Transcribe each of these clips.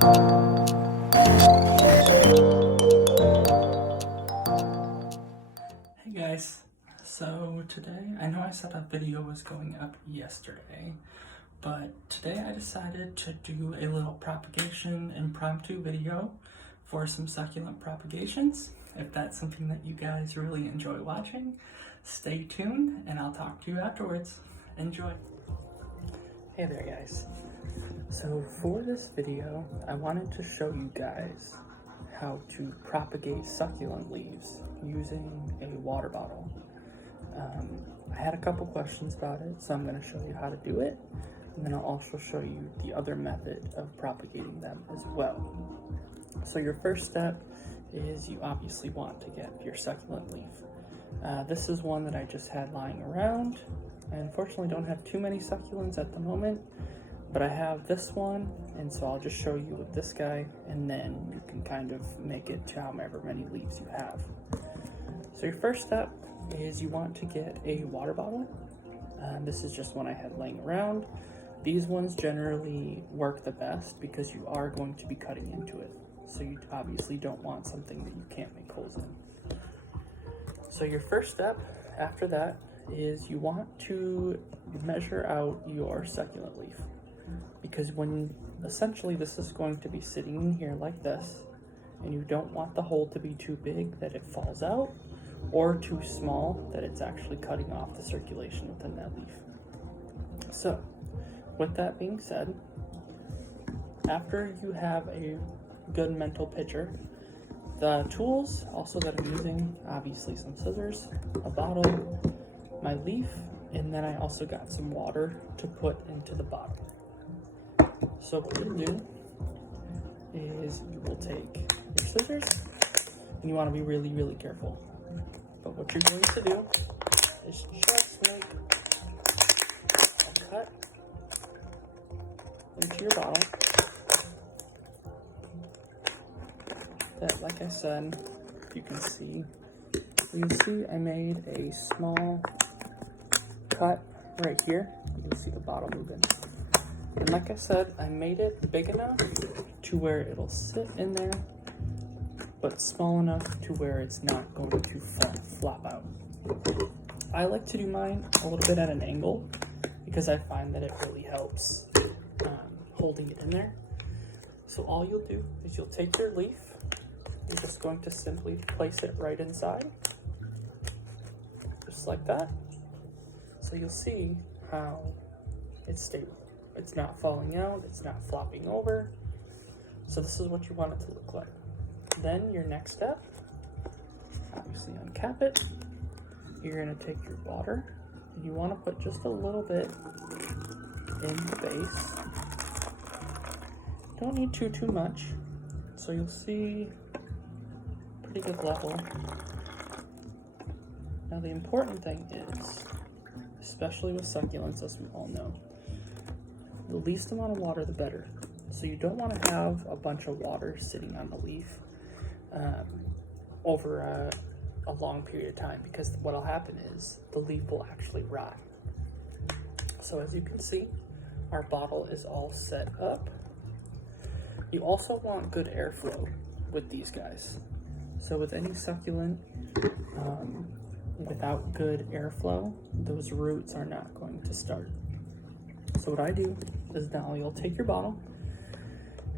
Hey guys, so today, I know I said a video was going up yesterday, but today I decided to do a little propagation impromptu video for some succulent propagations. If that's something that you guys really enjoy watching, stay tuned and I'll talk to you afterwards. Enjoy. Hey there guys. So for this video, I wanted to show you guys how to propagate succulent leaves using a water bottle. I had a couple questions about it, so I'm going to show you how to do it, and then I'll also show you the other method of propagating them as well. So your first step is you obviously want to get your succulent leaf. This is one that I just had lying around. I unfortunately don't have too many succulents at the moment, but I have this one, and so I'll just show you with this guy, and then you can kind of make it to however many leaves you have. So your first step is you want to get a water bottle. This is just one I had laying around. These ones generally work the best because you are going to be cutting into it. So you obviously don't want something that you can't make holes in. So your first step after that is you want to measure out your succulent leaf. Because when essentially this is going to be sitting in here like this, and you don't want the hole to be too big that it falls out, or too small that it's actually cutting off the circulation within that leaf. So with that being said, after you have a good mental picture, the tools also that I'm using, obviously some scissors, a bottle, my leaf, and then I also got some water to put into the bottle. So what you'll do is you will take your scissors, and you want to be really, really careful. But what you're going to do is just make a cut into your bottle that, like I said, you can see. You'll see I made a small cut right here. You can see the bottle moving. And like I said, I made it big enough to where it'll sit in there, but small enough to where it's not going to flop out. I like to do mine a little bit at an angle because I find that it really helps holding it in there. So all you'll do is you'll take your leaf, you're just going to simply place it right inside, just like that. So you'll see how it's stable. It's not falling out, it's not flopping over. So this is what you want it to look like. Then your next step, obviously uncap it. You're gonna take your water, and you wanna put just a little bit in the base. Don't need too much. So you'll see pretty good level. Now the important thing is, especially with succulents, as we all know, the least amount of water the better. So you don't want to have a bunch of water sitting on the leaf over a long period of time, because what'll happen is the leaf will actually rot. So as you can see, our bottle is all set up. You also want good airflow with these guys. So with any succulent, without good airflow, those roots are not going to start. So what I do is now you'll take your bottle,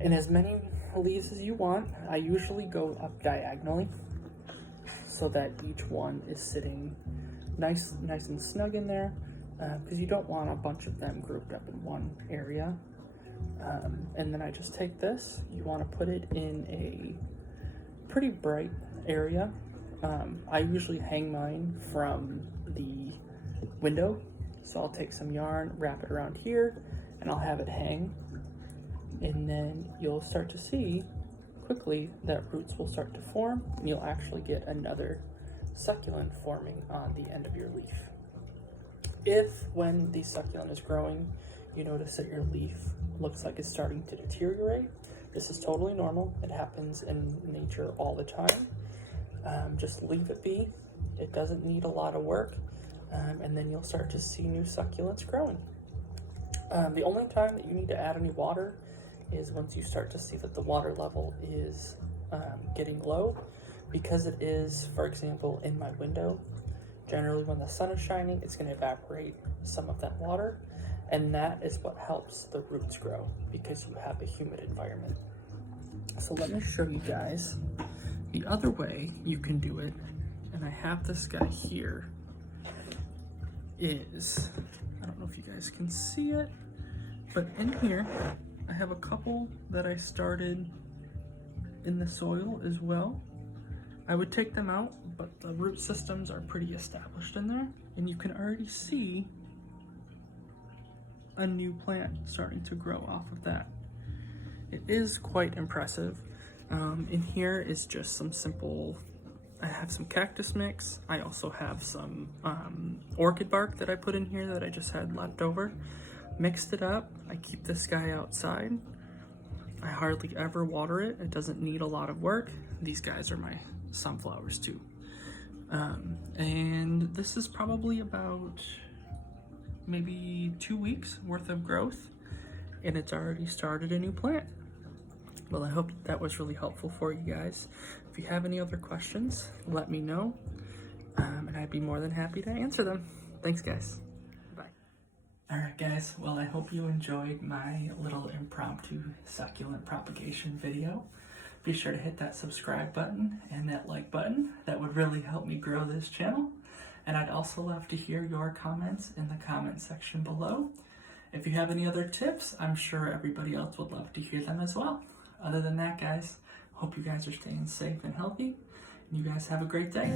and as many leaves as you want, I usually go up diagonally so that each one is sitting nice and snug in there, because you don't want a bunch of them grouped up in one area. And then I just take this, you want to put it in a pretty bright area. I usually hang mine from the window. So I'll take some yarn, wrap it around here, and I'll have it hang. And then you'll start to see quickly that roots will start to form, and you'll actually get another succulent forming on the end of your leaf. If when the succulent is growing, you notice that your leaf looks like it's starting to deteriorate, this is totally normal. It happens in nature all the time. Just leave it be. It doesn't need a lot of work. And then you'll start to see new succulents growing. The only time that you need to add any water is once you start to see that the water level is getting low, because it is, for example, in my window, generally when the sun is shining, it's going to evaporate some of that water, and that is what helps the roots grow because you have a humid environment. So let me show you guys the other way you can do it, and I have this guy here. I don't know if you guys can see it, but in here I have a couple that I started in the soil as well. I would take them out, but the root systems are pretty established in there, and you can already see a new plant starting to grow off of that. It is quite impressive. In here is just some simple, I have some cactus mix. I also have some orchid bark that I put in here that I just had left over. Mixed it up. I keep this guy outside. I hardly ever water it. It doesn't need a lot of work. These guys are my sunflowers too. And this is probably about maybe 2 weeks worth of growth, and it's already started a new plant. Well, I hope that was really helpful for you guys. If you have any other questions, let me know, and I'd be more than happy to answer them. Thanks, guys. Bye. All right, guys. Well, I hope you enjoyed my little impromptu succulent propagation video. Be sure to hit that subscribe button and that like button. That would really help me grow this channel. And I'd also love to hear your comments in the comment section below. If you have any other tips, I'm sure everybody else would love to hear them as well. Other than that, guys, hope you guys are staying safe and healthy, and you guys have a great day.